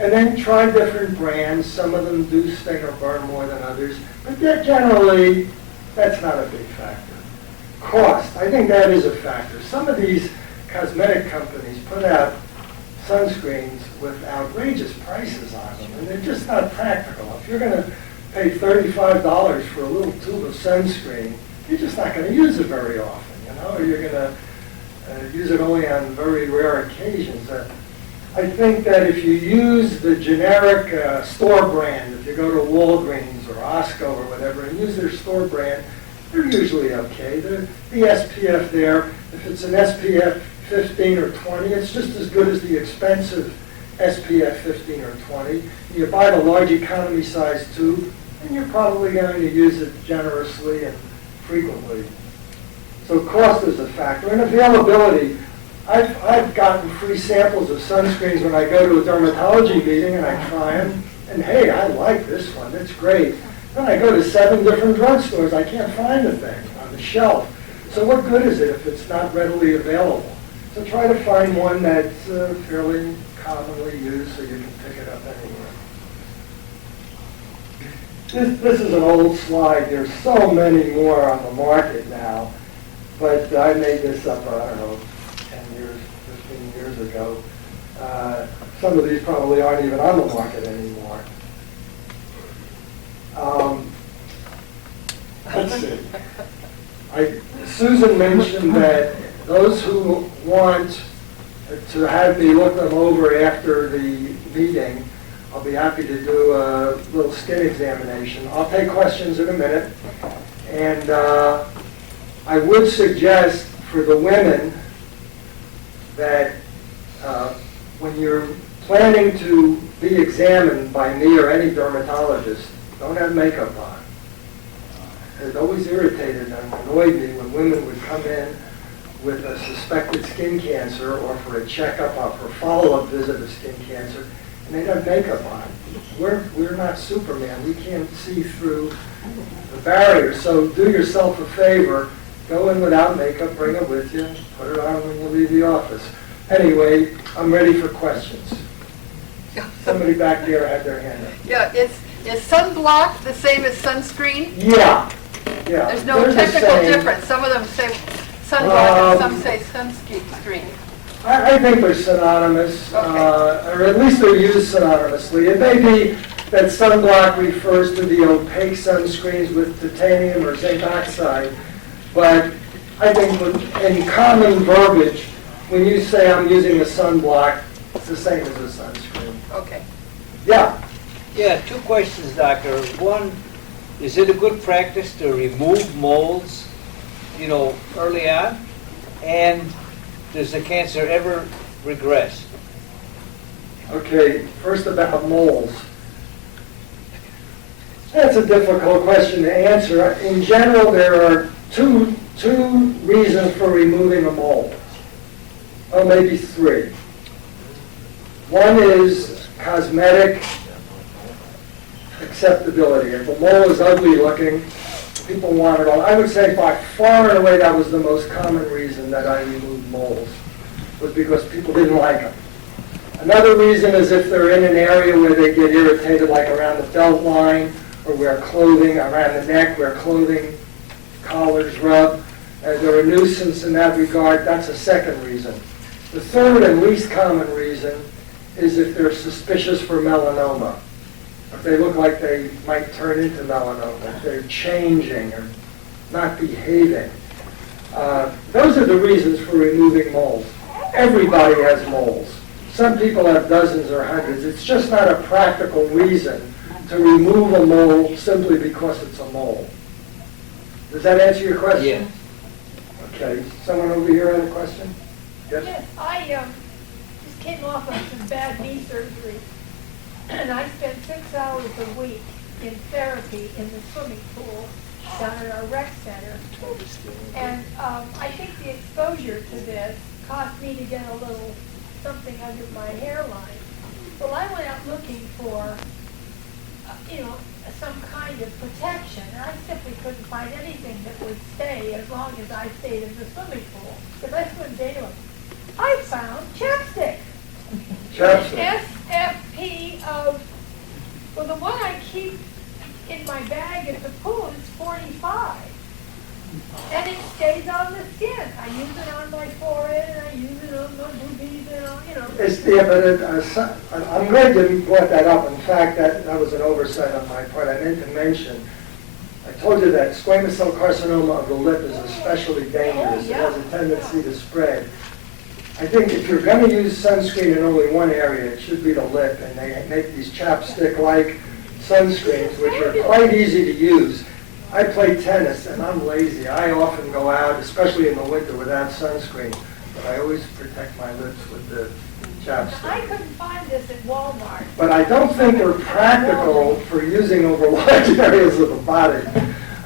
And then try different brands. Some of them do sting or burn more than others. But generally, that's not a big factor. Cost. I think that is a factor. Some of these cosmetic companies put out sunscreens with outrageous prices on them, and they're just not practical. If you're going to pay $35 for a little tube of sunscreen, you're just not going to use it very often, or you're going to use it only on very rare occasions. I think that if you use the generic store brand, if you go to Walgreens or Costco or whatever, and use their store brand, they're usually okay. The SPF there, if it's an SPF 15 or 20, it's just as good as the expensive SPF 15 or 20. You buy the large economy size tube, and you're probably going to use it generously and frequently. So cost is a factor. And availability. I've gotten free samples of sunscreens when I go to a dermatology meeting and I try them, and hey, I like this one, it's great. Then I go to 7 different drugstores, I can't find the thing on the shelf. So what good is it if it's not readily available? So try to find one that's fairly commonly used so you can pick it up anywhere. This is an old slide. There's so many more on the market now, but I made this up, I don't know, 10 years, 15 years ago. Some of these probably aren't even on the market anymore. Let's see. Susan mentioned that those who want to have me look them over after the meeting, I'll be happy to do a little skin examination. I'll take questions in a minute. And I would suggest for the women that when you're planning to be examined by me or any dermatologist, don't have makeup on. It always irritated and annoyed me when women would come in with a suspected skin cancer or for a checkup or for a follow-up visit of skin cancer, and they'd have makeup on. We're not Superman. We can't see through the barrier. So do yourself a favor. Go in without makeup, bring it with you, put it on when you leave the office. Anyway, I'm ready for questions. Somebody back there had their hand up. Yeah, is sunblock the same as sunscreen? Yeah. There's no They're the technical same. difference. Some of them say sunblock and some say sunscreen. I think they're synonymous, or at least they're used synonymously. It may be that sunblock refers to the opaque sunscreens with titanium or zinc oxide, but I think in common verbiage, when you say I'm using a sunblock, it's the same as a sunscreen. Okay. Yeah. Yeah, two questions, doctor. One, is it a good practice to remove moles, early on? And does the cancer ever regress? Okay, first about moles. That's a difficult question to answer. In general, there are two reasons for removing a mole. Well, maybe three. One is cosmetic acceptability. If a mole is ugly looking, people want it all. I would say by far and away that was the most common reason that I removed moles, was because people didn't like them. Another reason is if they're in an area where they get irritated, like around the belt line, or where clothing, around the neck, where clothing collars rub. They're a nuisance in that regard. That's a second reason. The third and least common reason is if they're suspicious for melanoma. If they look like they might turn into melanoma, if they're changing or not behaving. Those are the reasons for removing moles. Everybody has moles. Some people have dozens or hundreds. It's just not a practical reason to remove a mole simply because it's a mole. Does that answer your question? Yeah. Okay. Someone over here had a question? Yes? Yes, I just came off of some bad knee surgery, and I spent 6 hours a week in therapy in the swimming pool down at our rec center. And I think the exposure to this caused me to get a little something under my hairline. Well, I went out looking for, some kind of protection, and I simply couldn't find anything that would stay as long as I stayed in the swimming pool, because I swim daily. I found chapstick. Chapstick. SFP of, well, the one I keep in my bag at the pool is 45. And it stays on the skin. I use it on my forehead, and I use it on my boobies, and I'm glad you brought that up. In fact, that was an oversight on my part. I meant to mention, I told you that squamous cell carcinoma of the lip is especially dangerous. It has a tendency to spread. I think if you're going to use sunscreen in only one area, it should be the lip, and they make these chapstick-like sunscreens, which are quite easy to use. I play tennis, and I'm lazy. I often go out, especially in the winter, without sunscreen, but I always protect my lips with the chapstick. I couldn't find this at Walmart. But I don't think they're practical for using over large areas of the body.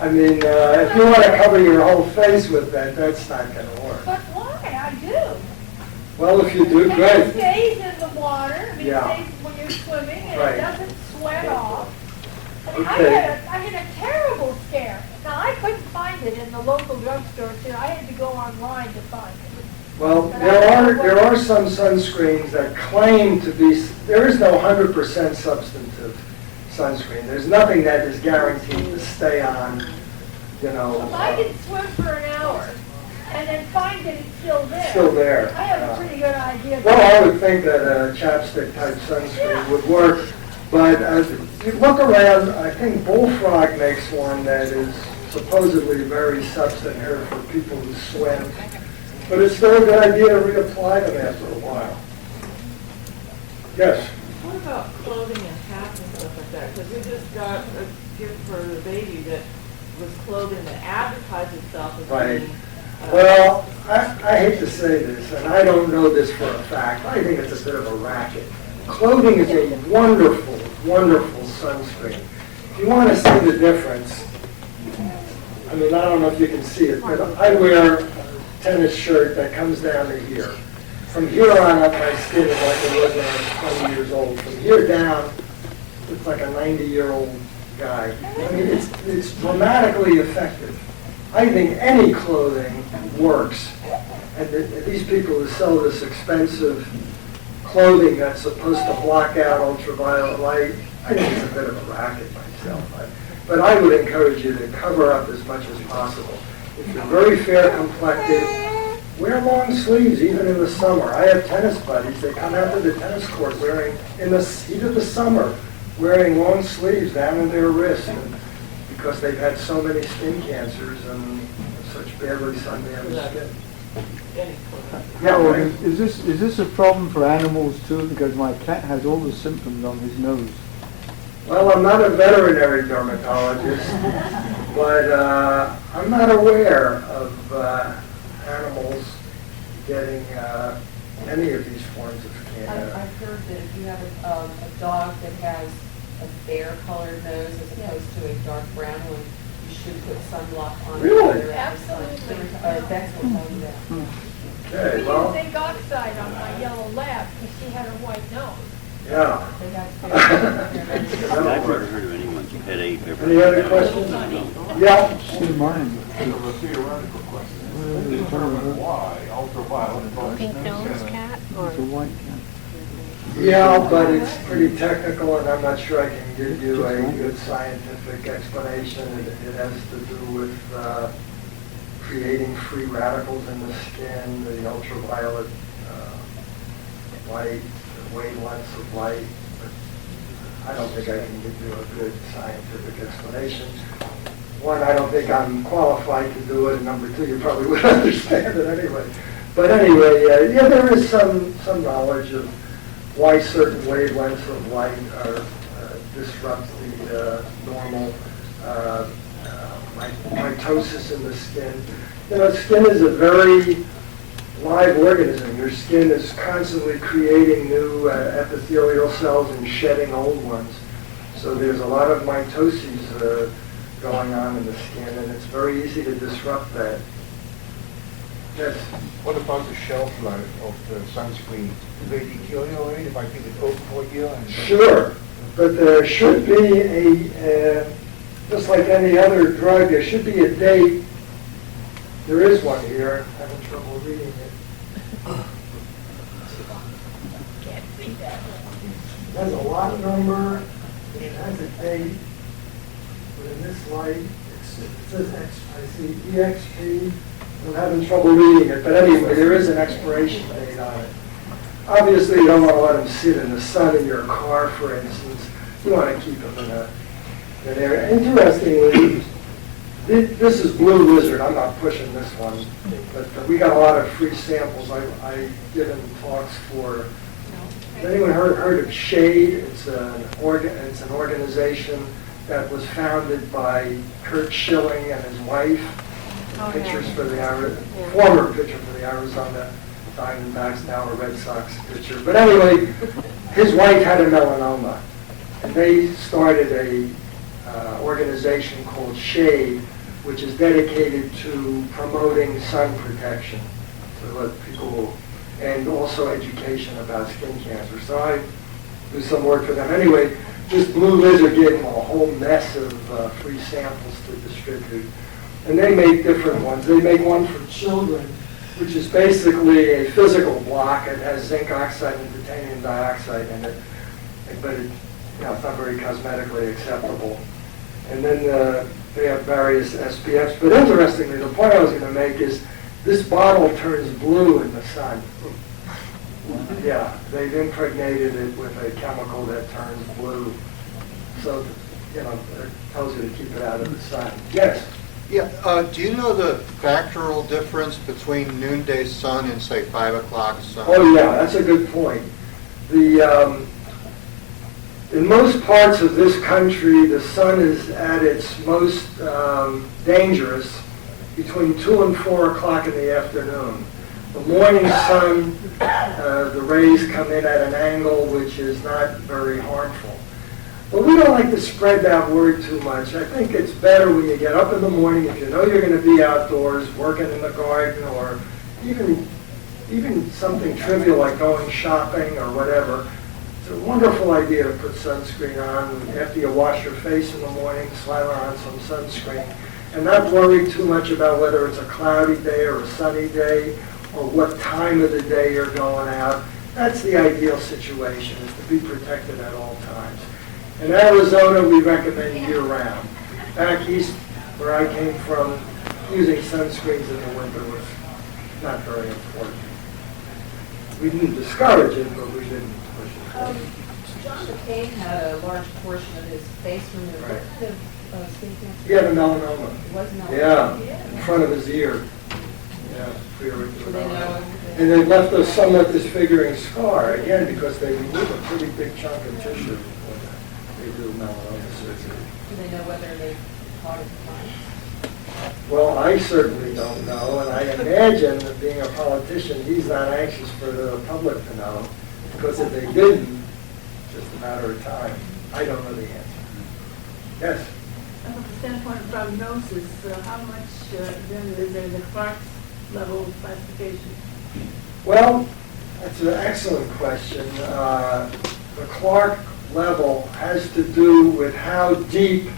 I mean, if you want to cover your whole face with that, that's not going to work. But why? I do. Well, if you do, And great. it stays in the water. I mean, Yeah. it stays when you're swimming, and Right. it doesn't sweat off. I mean, Okay. I had a terrible scare. Now, I couldn't find it in the local drugstore, too. I had to go online to find it. Well, there are some sunscreens that claim to be, there is no 100% substantive sunscreen. There's nothing that is guaranteed to stay on, If I can swim for an hour and then find that it's still there. still there. I have a pretty good idea. Well, I would think that a chapstick-type sunscreen would work, but if you look around, I think Bullfrog makes one that is supposedly very substantive for people who swim, but it's still a good idea to reapply them after a while. Yes? What about clothing and hats and stuff like that? Because we just got a gift for the baby that was clothing that advertised itself as Right. being Well, I hate to say this, and I don't know this for a fact. I think it's a bit of a racket. Clothing is a wonderful, wonderful sunscreen. If you want to see the difference, I mean, I don't know if you can see it, but I wear a tennis shirt that comes down to here. From here on up, my skin is like it was when I was 20 years old. From here down, it's like a 90-year-old guy. I mean, it's dramatically effective. I think any clothing works. And these people who sell this expensive clothing that's supposed to block out ultraviolet light, I think it's a bit of a racket myself. But I would encourage you to cover up as much as possible. If you're very fair complected, wear long sleeves even in the summer. I have tennis buddies, they come out to the tennis court wearing, in the heat of the summer, wearing long sleeves down in their wrist because they've had so many skin cancers and such badly sun-damaged skin. Yeah, Oh, right. is this a problem for animals too? Because my cat has all the symptoms on his nose. Well, I'm not a veterinary dermatologist, but I'm not aware of animals getting any of these forms of cancer. I've heard that if you have a dog that has a fair-colored nose as opposed to a dark brown one, you should put sunblock on. Really? Absolutely. Vets will tell you that. Okay, We well, use zinc oxide on my yellow lab because she had a white nose. yeah. They have fair- I've never heard of anyone's had a... Any other questions? Yeah. See mine. Sort of a theoretical question. Determine why ultraviolet Pink nose cat or? It's a white cat. Yeah, but it's pretty technical, and I'm not sure I can give you a good scientific explanation. It has to do with creating free radicals in the skin, the ultraviolet light, the wavelengths of light. But I don't think I can give you a good scientific explanation. One, I don't think I'm qualified to do it, and number two, you probably would understand it anyway. But anyway, yeah, there is some knowledge of why certain wavelengths of light are, disrupt the normal mitosis in the skin. You know, skin is a very live organism. Your skin is constantly creating new epithelial cells and shedding old ones. So there's a lot of mitoses going on in the skin, and it's very easy to disrupt that. Yes? What about the shelf life of the sunscreen? Do they deteriorate if I keep it open for a year? Sure, but there should be a, just like any other drug, there should be a date. There is one here. I'm having trouble reading it. Can't read that. It has a lot number, it has a date, but in this light, it says I see EXP. I'm having trouble reading it, but anyway, there is an expiration date on it. Obviously, you don't want to let them sit in the sun in your car, for instance. You want to keep them in an area. Interestingly, this is Blue Lizard. I'm not pushing this one, but we got a lot of free samples. I've given talks for. Has anyone heard of SHADE? It's an organization that was founded by Kurt Schilling and his wife. Pitchers for the former pitcher for the Arizona Diamondbacks, now a Red Sox pitcher. But anyway, his wife had a melanoma, and they started a organization called SHADE, which is dedicated to promoting sun protection to let people, and also education about skin cancer. So I do some work for them. Anyway, this Blue Lizard gave them a whole mess of free samples to distribute. And they make different ones. They make one for children, which is basically a physical block. It has zinc oxide and titanium dioxide in it, but it's not very cosmetically acceptable. And then they have various SPFs. But interestingly, the point I was going to make is this bottle turns blue in the sun. Yeah, they've impregnated it with a chemical that turns blue. So, it tells you to keep it out of the sun. Yes? Yeah, do you know the factoral difference between noonday sun and, say, 5 o'clock sun? Oh, yeah, that's a good point. In most parts of this country, the sun is at its most dangerous between 2 and 4 o'clock in the afternoon. The morning sun, the rays come in at an angle which is not very harmful. But we don't like to spread that word too much. I think it's better when you get up in the morning, if you know you're going to be outdoors, working in the garden, or even something trivial like going shopping or whatever. It's a wonderful idea to put sunscreen on. After you wash your face in the morning, slather on some sunscreen. And not worry too much about whether it's a cloudy day or a sunny day, or what time of the day you're going out. That's the ideal situation, is to be protected at all times. In Arizona, we recommend year-round. Back east, where I came from, using sunscreens in the winter was not very important. We didn't discourage it, but we didn't push it. John McCain had a large portion of his face removed. Right. What the skin cancer? He had a melanoma. It was melanoma. Yeah, in front of his ear. Yeah, preauricular Do they know? melanoma. And they left a somewhat disfiguring scar, again, because they remove a pretty big chunk of tissue when they do melanoma surgery. Do they know whether they caught it fine? Well, I certainly don't know, and I imagine that being a politician, he's not anxious for the public to know, because if they didn't, it's just a matter of time. I don't know the answer. Yes? From the standpoint of prognosis, how much then is there the Clark's level classification? Well, that's an excellent question. The Clark level has to do with how deep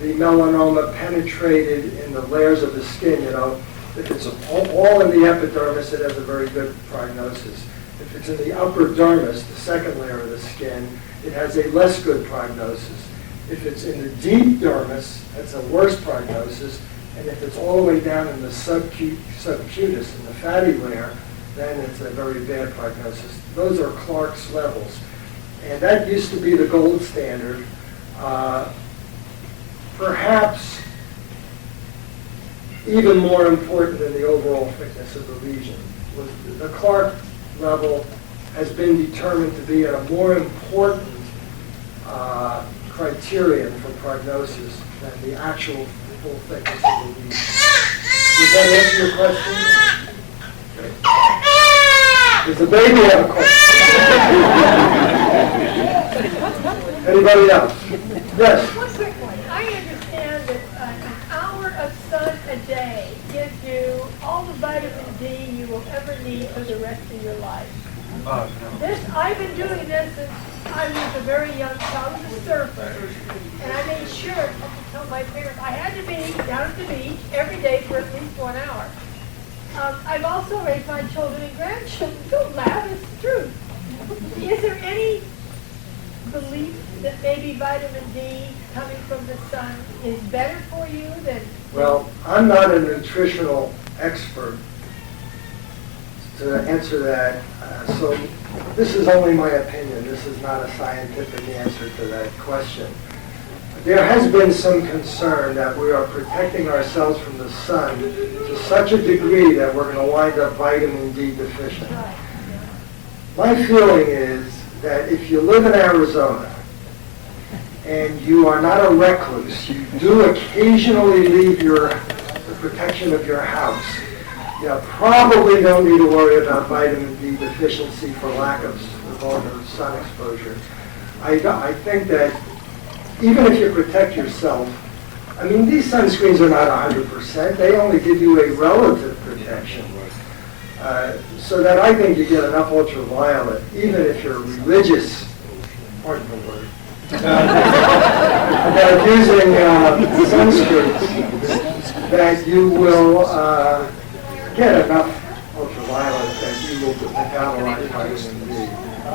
the melanoma penetrated in the layers of the skin. You know, if it's all in the epidermis, it has a very good prognosis. If it's in the upper dermis, the second layer of the skin, it has a less good prognosis. If it's in the deep dermis, that's a worse prognosis. And if it's all the way down in the subcutis, in the fatty layer, then it's a very bad prognosis. Those are Clark's levels. And that used to be the gold standard. Perhaps even more important than the overall thickness of the lesion. The Clark level has been determined to be a more important criterion for prognosis than the actual full thickness of the lesion. Does that answer your question? Okay. Does the baby have a question? Anybody else? Yes. One quick one. I understand that an hour of sun a day gives you all the vitamin D you will ever need for the rest of your life. I've been doing this since I was a very young child. I was a surfer, and I made sure to tell my parents I had to be down at the beach every day for at least 1 hour. I've also raised my children and grandchildren. Don't laugh, it's the truth. Is there any belief that maybe vitamin D coming from the sun is better for you than... Well, I'm not a nutritional expert to answer that, so this is only my opinion. This is not a scientific answer to that question. There has been some concern that we are protecting ourselves from the sun to such a degree that we're going to wind up vitamin D deficient. My feeling is that if you live in Arizona and you are not a recluse, you do occasionally leave the protection of your house, you probably don't need to worry about vitamin D deficiency for lack of sun exposure. I think that even if you protect yourself, I mean, these sunscreens are not 100%. They only give you a relative protection. So that I think you get enough ultraviolet, even if you're religious, pardon the word, about using sunscreens, that you will get enough ultraviolet that you will metabolize vitamin D. I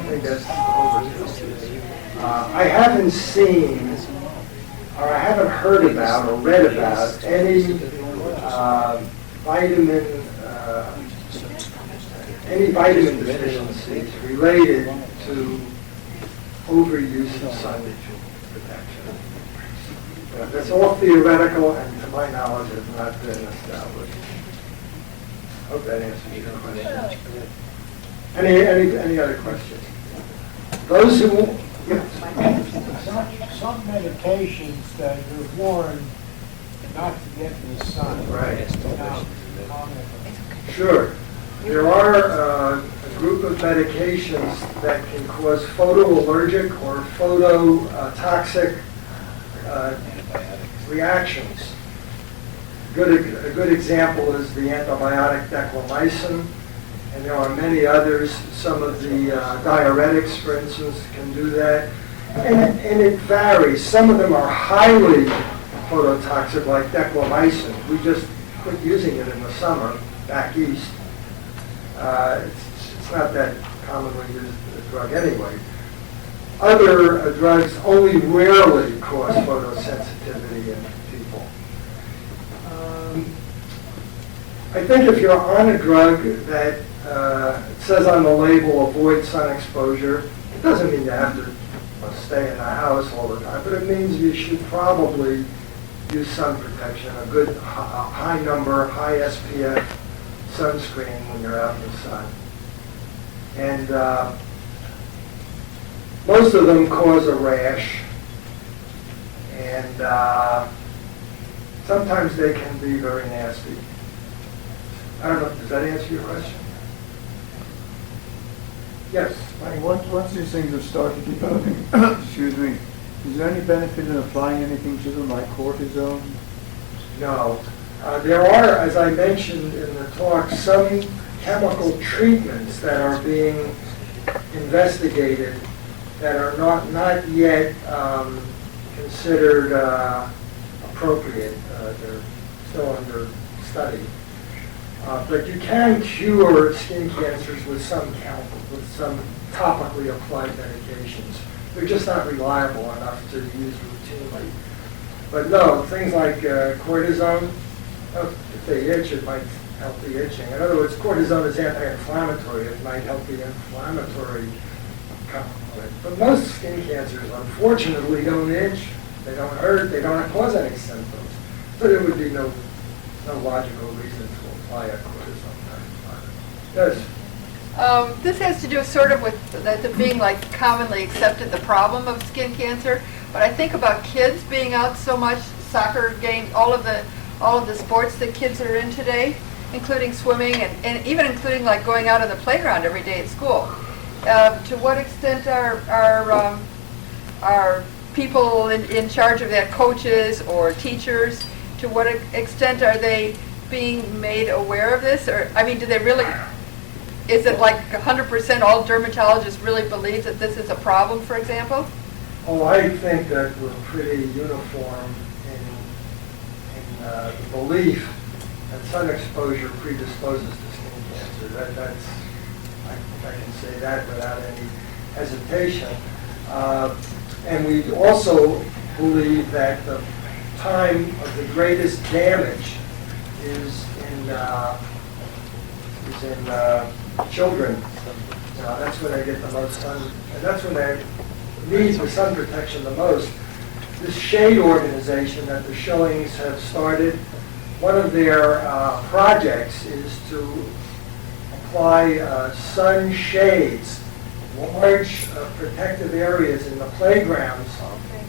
think that's overkill. I haven't seen, or I haven't heard about, or read about any vitamin deficiencies related to overuse of sun protection. That's all theoretical, and to my knowledge, has not been established. I hope that answers your question. Any other questions? Those who, yes. Some medications that are warned not to get to the sun. Right. Now, Sure. There are a group of medications that can cause photoallergic or phototoxic reactions. A good example is the antibiotic declamycin, and there are many others. Some of the diuretics, for instance, can do that. And it varies. Some of them are highly phototoxic, like declamycin. We just quit using it in the summer back east. It's not that commonly used drug anyway. Other drugs only rarely cause photosensitivity in people. I think if you're on a drug that it says on the label avoid sun exposure, it doesn't mean you have to stay in the house all the time, but it means you should probably use sun protection, a good high number, high SPF sunscreen when you're out in the sun. And most of them cause a rash, and sometimes they can be very nasty. I don't know, does that answer your question? Yes. Once these things have started developing, excuse me, is there any benefit in applying anything to them like cortisone? No. There are, as I mentioned in the talk, some chemical treatments that are being investigated that are not yet considered appropriate. They're still under study. But you can cure skin cancers with some topically applied medications. They're just not reliable enough to use routinely. But no, things like cortisone, if they itch, it might help the itching. In other words, cortisone is anti-inflammatory. It might help the inflammatory component. But most skin cancers, unfortunately, don't itch. They don't hurt. They don't cause any symptoms. So there would be no logical reason to apply a cortisone product. Yes? This has to do sort of with that being like commonly accepted the problem of skin cancer. But I think about kids being out so much, soccer games, all of the sports that kids are in today, including swimming and even including like going out on the playground every day at school. To what extent are people in charge of that, coaches or teachers, to what extent are they being made aware of this? Or, I mean, do they really, is it like 100% all dermatologists really believe that this is a problem, for example? Oh, I think that we're pretty uniform in the belief that sun exposure predisposes to skin cancer. That's, I think I can say that without any hesitation. And we also believe that the time of the greatest damage is in children. That's when they get the most sun, and that's when they need the sun protection the most. This SHADE organization that the Showings have started, one of their projects is to apply sun shades, large protective areas in the playgrounds,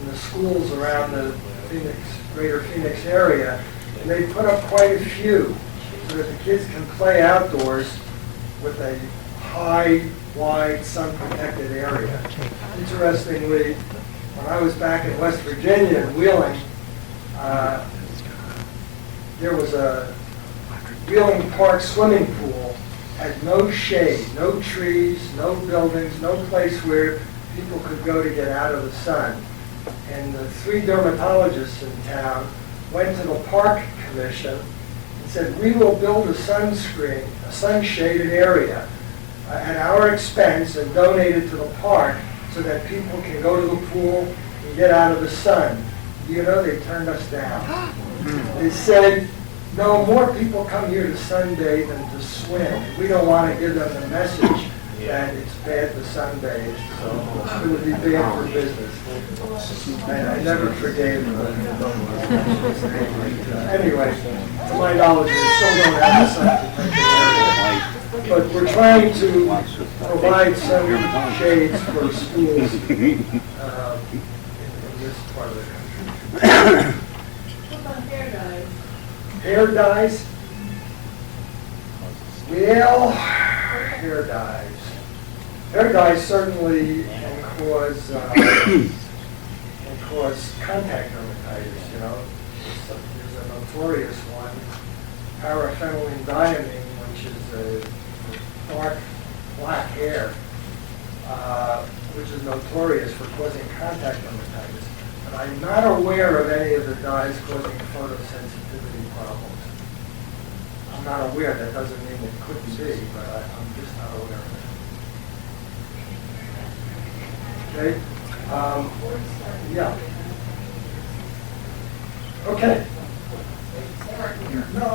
in the schools around the greater Phoenix area, and they put up quite a few so that the kids can play outdoors with a high, wide, sun-protected area. Interestingly, when I was back in West Virginia in Wheeling, there was a Wheeling Park swimming pool, had no shade, no trees, no buildings, no place where people could go to get out of the sun. And the 3 dermatologists in town went to the park commission and said, we will build a sunscreen, a sun-shaded area at our expense and donate it to the park so that people can go to the pool and get out of the sun. You know, they turned us down. They said, no, more people come here to sunbathe than to swim. We don't want to give them the message that it's bad to sunbathe, so it would be bad for business. And I never forgave them. Anyway, to my knowledge, we still don't have a sun protection area. But we're trying to provide some shades for schools in this part of the country. What about hair dye? hair dyes. Well, hair dyes. Hair dyes certainly can cause contact dermatitis, you know. There's a notorious one, paraphenyldiamine, which is a dark black hair, which is notorious for causing contact dermatitis. But I'm not aware of any of the dyes causing photosensitivity problems. I'm not aware. That doesn't mean it couldn't be, but I'm just not aware of it. Okay? Yeah. Okay. No.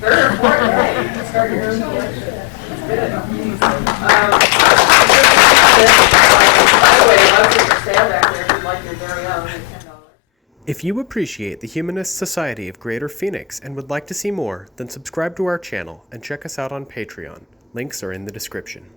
Very important, hey, start your own collection. That's good. By the way, lots of for sale back there if you'd like your very own at $10. If you appreciate the Humanist Society of Greater Phoenix and would like to see more, then subscribe to our channel and check us out on Patreon. Links are in the description.